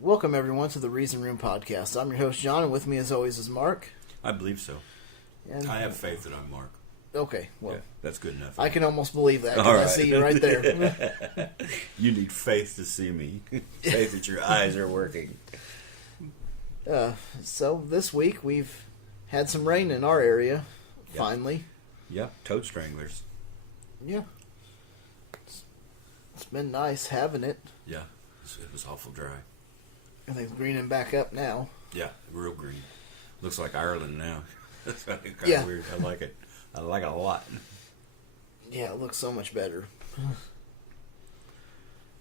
Welcome, everyone, to the Reason Room podcast. I'm your host, John, and with me, as always, is Mark. I believe so. And I have faith that I'm Mark. Okay, well, Yeah, that's good enough. I can almost believe that because All I right. see you right there. You need faith to see me. Faith that your eyes are working. So this week we've had some rain in our area. Yep. Finally, Yep, toad stranglers. yeah, it's been nice having it. Yeah, it was awful dry. I think it's greening back up now. Yeah, real green. Looks like Ireland now. That's kind of Yeah. weird. I like it. I like it a lot. Yeah, it looks so much better.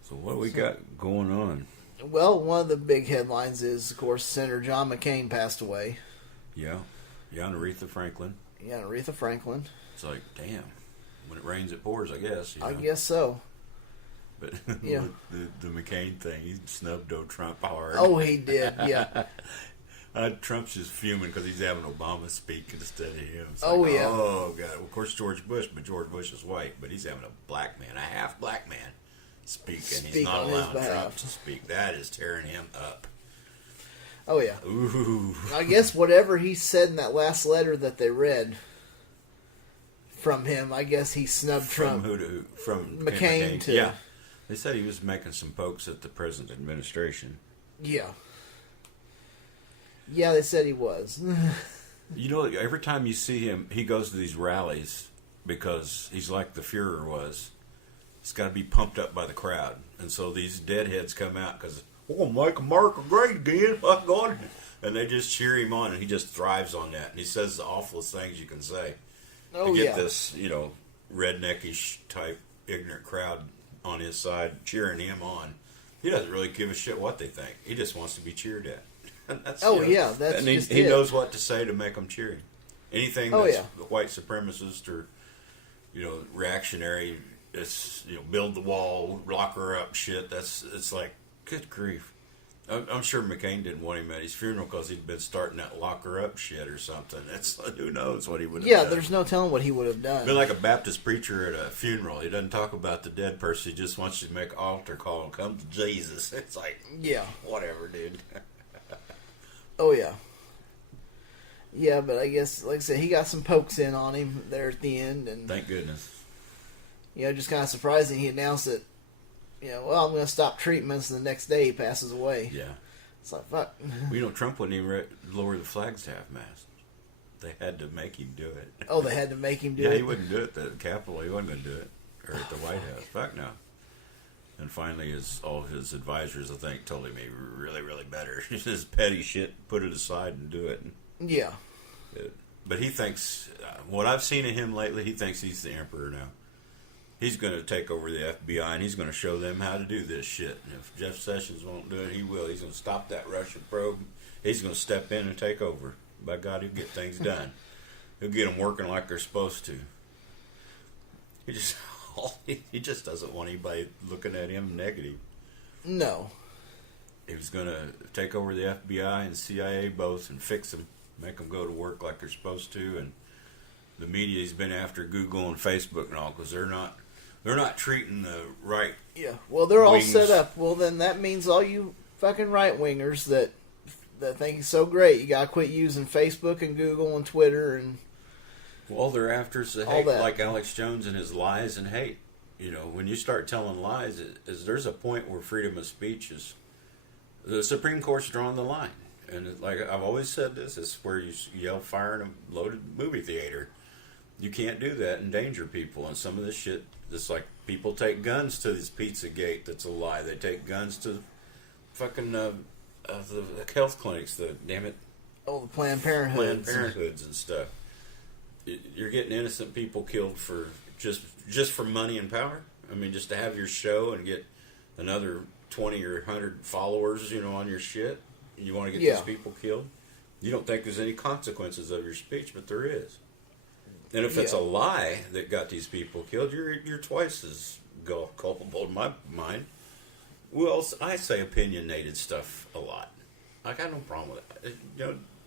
So what do we got going on? Well, one of the big headlines is, of course, Senator John McCain passed away. Yeah, and Aretha Franklin. Yeah, and Aretha Franklin. It's like, damn. When it rains, it pours, I guess. You know? I guess so. But Yeah. the McCain thing, he snubbed Trump hard. Oh, he did, yeah. Trump's just fuming because he's having Obama speak instead of him. It's Oh, like, yeah. Oh, God. Of course, George Bush, but George Bush is white. But he's having a black man, a half black man, speak, and he's Speak not on his allowing Trump behalf. to speak. That is tearing him up. Oh, yeah. Ooh. I guess whatever he said in that last letter that they read from him, I guess he snubbed From Trump. who to who? From McCain to- Yeah. They said he was making some pokes at the present administration. Yeah. Yeah, they said he was. You know, every time you see him, he goes to these rallies because he's like the Fuhrer was. He's got to be pumped up by the crowd. And so these deadheads come out because, make America great again. I'm going. And they just cheer him on, and he just thrives on that. And he says the awfulest things you can say. Oh, to get yeah. this, redneckish type ignorant crowd on his side cheering him on. He doesn't really give a shit what they think. He just wants to be cheered at. And that's, Oh, yeah, that's and just he it. knows what to say to make them cheer him. Anything Oh, that's yeah. white supremacist or, reactionary, it's, build the wall, lock her up shit, it's like, good grief. I'm sure McCain didn't want him at his funeral because he'd been starting that lock her up shit or something. Who knows what he would have Yeah, done. there's no telling what he would have done. Been like a Baptist preacher at a funeral. He doesn't talk about the dead person. He just wants you to make an altar call and come to Jesus. It's like, Yeah. whatever, dude. Oh, yeah. Yeah, but I guess, like I said, he got some pokes in on him there at the end. And, Thank goodness. just kind of surprising. He announced that, well, I'm going to stop treatments, and the next day he passes away. Yeah. It's like, fuck. Well, Trump wouldn't even lower the flags to have masks. They had to make him do it. Oh, they had to make him do Yeah, it? he wouldn't do it at the Capitol. He wasn't going to do it. Or at the White House. Fuck no. And finally, all his advisors, I think, told him he really, really better. His petty shit, put it aside and do it. Yeah. But he thinks, what I've seen of him lately, he thinks he's the emperor now. He's going to take over the FBI, and he's going to show them how to do this shit. And if Jeff Sessions won't do it, he will. He's going to stop that Russian probe. He's going to step in and take over. By God, he'll get things done. He'll get them working like they're supposed to. He just doesn't want anybody looking at him negative. No. He was going to take over the FBI and CIA both and fix them, make them go to work like they're supposed to. And the media has been after Google and Facebook and all because they're not treating the right. Yeah. Well, they're all wings. set up. Well, then that means all you fucking right-wingers that think he's so great, you got to quit using Facebook and Google and Twitter and... All they're after is the All hate, that. like Alex Jones and his lies and hate. When you start telling lies, there's a point where freedom of speech is. The Supreme Court's drawing the line, and like I've always said, this is where you yell fire in a loaded movie theater. You can't do that, endanger people, and some of this shit. It's like people take guns to this Pizzagate. That's a lie. They take guns to fucking the health clinics. Damn it, Oh, the Planned Parenthood. Planned Parenthoods and stuff. You're getting innocent people killed for just for money and power. I mean, just to have your show and get another 20 or 100 followers, on your shit. You want to get these people killed. You don't think there's any consequences of your speech, but there is. And if it's a lie that got these people killed, you're twice as culpable in my mind. Well, I say opinionated stuff a lot. I got no problem with it.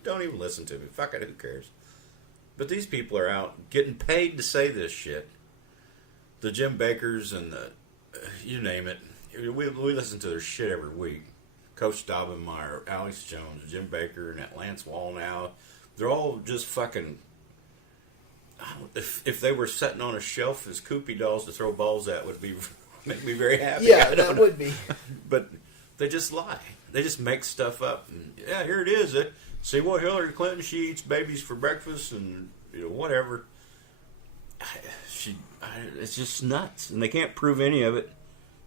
Don't even listen to me. Fuck it, who cares? But these people are out getting paid to say this shit. The Jim Bakkers and the, you name it. We listen to their shit every week. Coach Daubenmire, Alex Jones, Jim Baker, and that Lance Wallnau. They're all just fucking. If they were sitting on a shelf as Koopy dolls to throw balls at, would be make me very happy. Yeah, that would be. But they just lie. They just make stuff up. And, yeah, here it is. See what Hillary Clinton, she eats babies for breakfast and whatever. It's just nuts, and they can't prove any of it.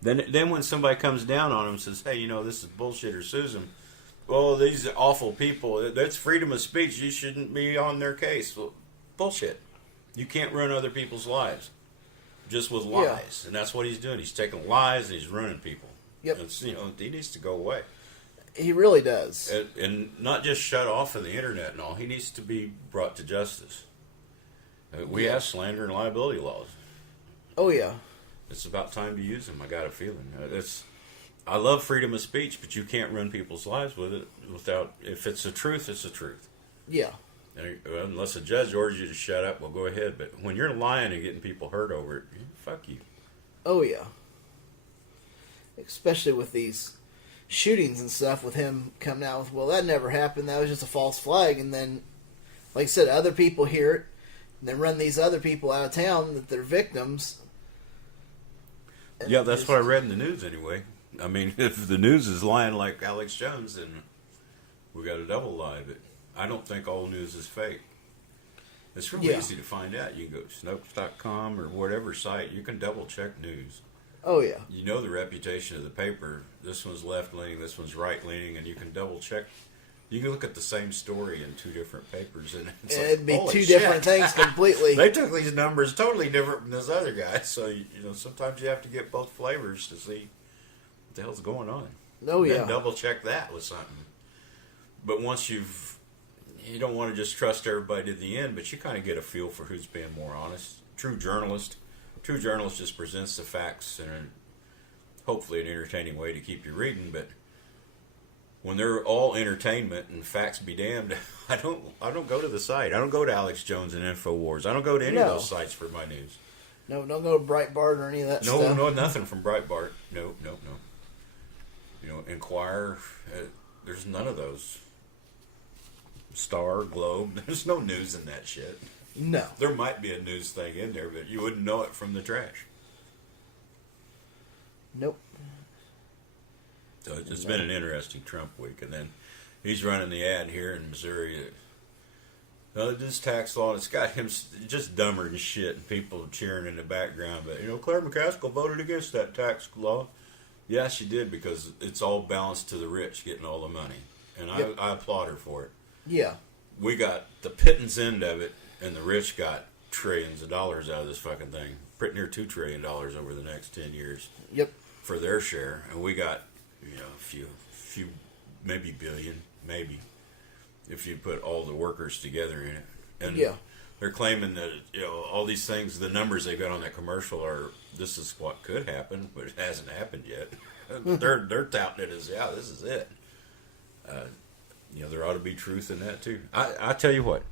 Then when somebody comes down on them and says, "Hey, this is bullshit," or sues them, well, these awful people. That's freedom of speech. You shouldn't be on their case. Well, bullshit. You can't run other people's lives just with lies, and that's what he's doing. He's taking lies and he's ruining people. Yep. He needs to go away. He really does. And not just shut off of the internet and all. He needs to be brought to justice. We have slander and liability laws. Oh, yeah. It's about time to use them. I got a feeling. I love freedom of speech, but you can't run people's lives with it without. If it's the truth, it's the truth. Yeah. Unless a judge orders you to shut up, well, go ahead. But when you're lying and getting people hurt over it, fuck you. Oh, yeah. Especially with these shootings and stuff, with him coming out with, well, that never happened. That was just a false flag. And then, like I said, other people hear it and then run these other people out of town that they're victims. Yeah, that's what I read in the news anyway. I mean, if the news is lying like Alex Jones, then we got a double lie. But I don't think all news is fake. It's really easy to find out. You can go to Snopes.com or whatever site. You can double check news. Oh, yeah. You know the reputation of the paper. This one's left-leaning, this one's right-leaning, and you can double check. You can look at the same story in two different papers, and it'd be two different things completely. They took these numbers totally different from this other guy, so sometimes you have to get both flavors to see what the hell's going on. Oh, yeah. Then double check that with something. But once you don't want to just trust everybody to the end, but you kind of get a feel for who's being more honest. True journalist just presents the facts in hopefully an entertaining way to keep you reading, but when they're all entertainment and facts be damned, I don't go to the site. I don't go to Alex Jones and InfoWars. I don't go to any of those sites for my news. No, don't go to Breitbart or any of that stuff. No, nothing from Breitbart. No. Inquire. There's none of those. Star, Globe. There's no news in that shit. No. There might be a news thing in there, but you wouldn't know it from the trash. Nope. So it's been an interesting Trump week. And then he's running the ad here in Missouri. This tax law, it's got him just dumber than shit and people cheering in the background. But, Claire McCaskill voted against that tax law. Yeah, she did, because it's all balanced to the rich getting all the money. And I applaud her for it. Yeah. We got the pittance end of it, and the rich got trillions of dollars out of this fucking thing. Pretty near $2 trillion over the next 10 years. Yep. For their share. And we got, a few, maybe billion, maybe, if you put all the workers together in it. And they're claiming that, all these things, the numbers they got on that commercial are, this is what could happen, but it hasn't happened yet. they're touting it as, this is it. There ought to be truth in that too. I tell you what,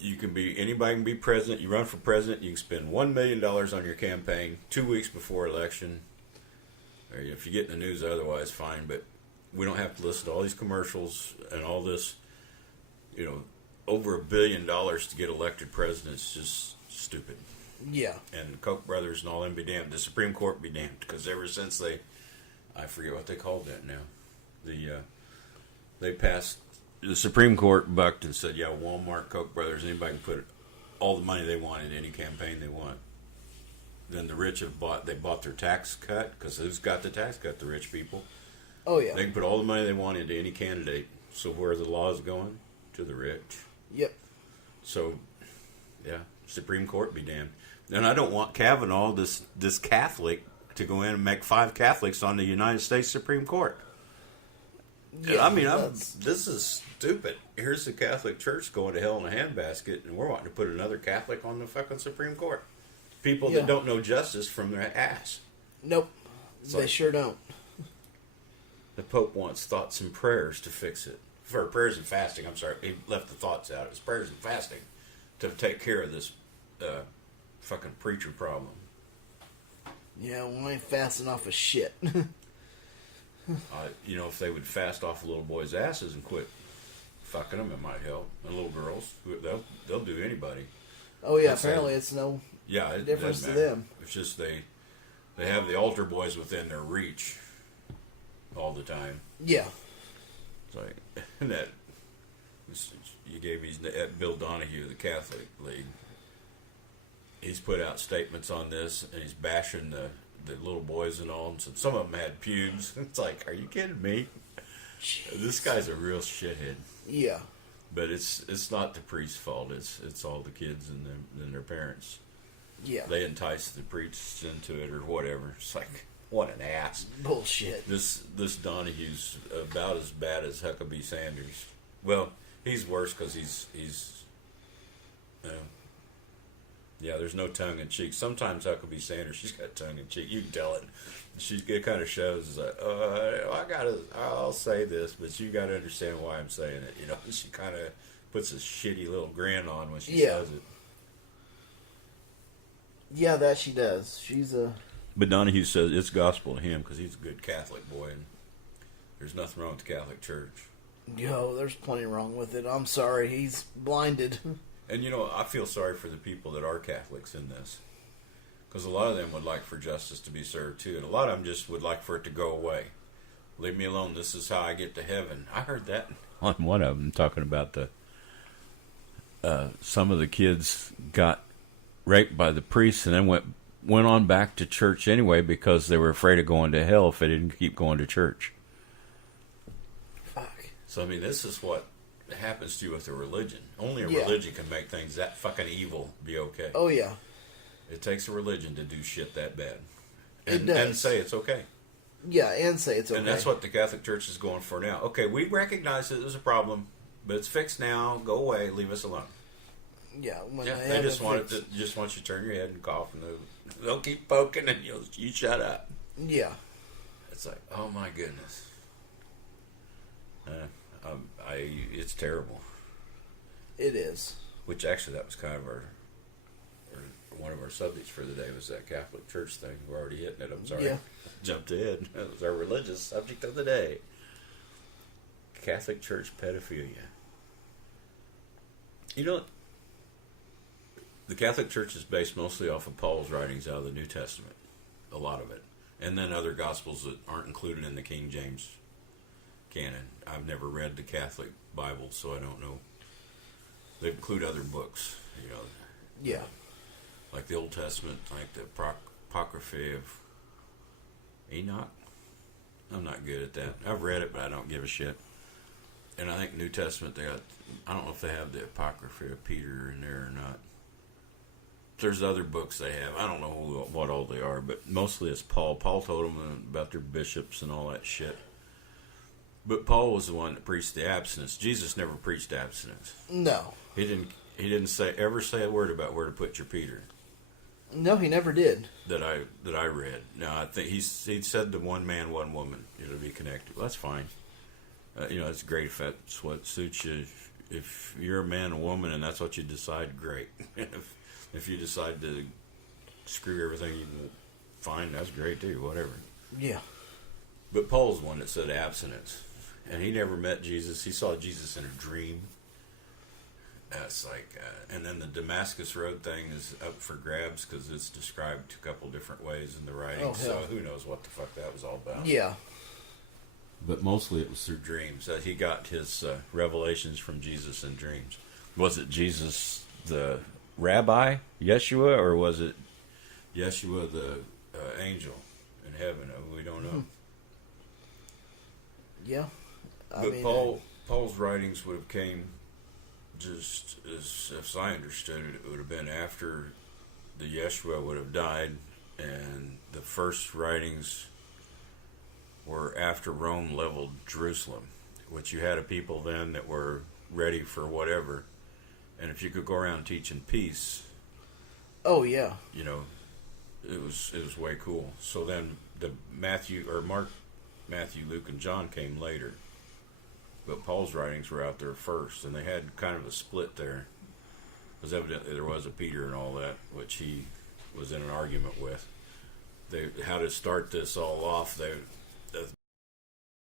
anybody can be president. You run for president, you can spend $1 million on your campaign 2 weeks before election. Or if you get in the news otherwise, fine, but we don't have to listen to all these commercials and all this, over $1 billion to get elected president is just stupid. Yeah. And Koch brothers and all them be damned. The Supreme Court be damned, because ever since I forget what they called that now. They passed, the Supreme Court bucked and said, Walmart, Koch brothers, anybody can put all the money they want in any campaign they want. Then the rich bought their tax cut, because who's got the tax cut? The rich people. Oh, yeah. They can put all the money they want into any candidate. So where are the laws going? To the rich. Yep. So, Supreme Court be damned. And I don't want Kavanaugh, this Catholic, to go in and make 5 Catholics on the United States Supreme Court. Yeah, this is stupid. Here's the Catholic Church going to hell in a handbasket, and we're wanting to put another Catholic on the fucking Supreme Court. People that don't know justice from their ass. Nope. They sure don't. The Pope wants thoughts and prayers to fix it. For prayers and fasting, I'm sorry. He left the thoughts out. It's prayers and fasting to take care of this fucking preacher problem. Yeah, we ain't fasting off of shit. If they would fast off little boys' asses and quit fucking them, it might help. And little girls, they'll do anybody. Oh yeah, That's apparently it's no It difference doesn't to matter. them. It's just they have the altar boys within their reach all the time. Yeah. It's like that. You gave me Bill Donahue, the Catholic League. He's put out statements on this, and he's bashing the little boys and all. And some of them had pubes. It's like, are you kidding me? Jeez. This guy's a real shithead. Yeah. But it's not the priest's fault. It's all the kids and their parents. Yeah. They entice the priests into it or whatever. It's like, what an ass. Bullshit. This Donahue's about as bad as Huckabee Sanders. Well, he's worse because he's there's no tongue in cheek. Sometimes Huckabee Sanders, she's got tongue in cheek. You can tell it. It kind of shows like, I'll say this, but you got to understand why I'm saying it. She kind of puts a shitty little grin on when she says it. Yeah, that she does. She's a. But Donahue says it's gospel to him because he's a good Catholic boy, and there's nothing wrong with the Catholic Church. Yo, there's plenty wrong with it. I'm sorry, he's blinded. And I feel sorry for the people that are Catholics in this, because a lot of them would like for justice to be served too, and a lot of them just would like for it to go away. Leave me alone. This is how I get to heaven. I heard that on one of them talking about some of the kids got raped by the priests and then went on back to church anyway because they were afraid of going to hell if they didn't keep going to church. Fuck. So this is what happens to you with a religion. Only a religion can make things that fucking evil be okay. Oh yeah. It takes a religion to do shit that bad. It does. And say it's okay. Yeah, and say it's okay. And that's what the Catholic Church is going for now. Okay, we recognize that there's a problem, but it's fixed now. Go away. Leave us alone. Yeah, they just want you to turn your head and cough, and they'll keep poking, and you shut up. Yeah. It's like, oh my goodness. It's terrible. It is. Which actually, that was kind of one of our subjects for the day was that Catholic Church thing. We're already hitting it. I'm sorry. Yeah. Jumped ahead. That was our religious subject of the day. Catholic Church pedophilia. The Catholic Church is based mostly off of Paul's writings out of the New Testament. A lot of it. And then other Gospels that aren't included in the King James canon. I've never read the Catholic Bible, so I don't know. They include other books, Yeah. like the Old Testament, like the Apocrypha of Enoch. I'm not good at that. I've read it, but I don't give a shit. And I think New Testament, I don't know if they have the Apocrypha of Peter in there or not. There's other books they have. I don't know what all they are, but mostly it's Paul. Paul told them about their bishops and all that shit. But Paul was the one that preached the abstinence. Jesus never preached abstinence. No. He didn't ever say a word about where to put your Peter. No, he never did. That I read. Now I think he said the one man, one woman. It'll be connected. Well, that's fine. It's great if that's what suits you. If you're a man, a woman, and that's what you decide, great. If you decide to screw everything, fine. That's great too. Whatever. Yeah. But Paul's the one that said abstinence, and he never met Jesus. He saw Jesus in a dream. That's like, and then the Damascus Road thing is up for grabs because it's described a couple different ways in the writing. Oh, so hell. who knows what the fuck that was all about? Yeah. But mostly it was through dreams that he got his revelations from Jesus in dreams. Was it Jesus the rabbi, Yeshua, or was it Yeshua the angel in heaven? We don't know. Yeah. But Paul's writings would have came just as I understood it, it would have been after the Yeshua would have died, and the first writings were after Rome leveled Jerusalem, which you had a people then that were ready for whatever, and if you could go around teaching peace, Oh yeah. it was way cool. So then the Mark, Matthew, Luke, and John came later. But Paul's writings were out there first, and they had kind of a split there. Because evidently there was a Peter and all that, which he was in an argument with. How to start this all off,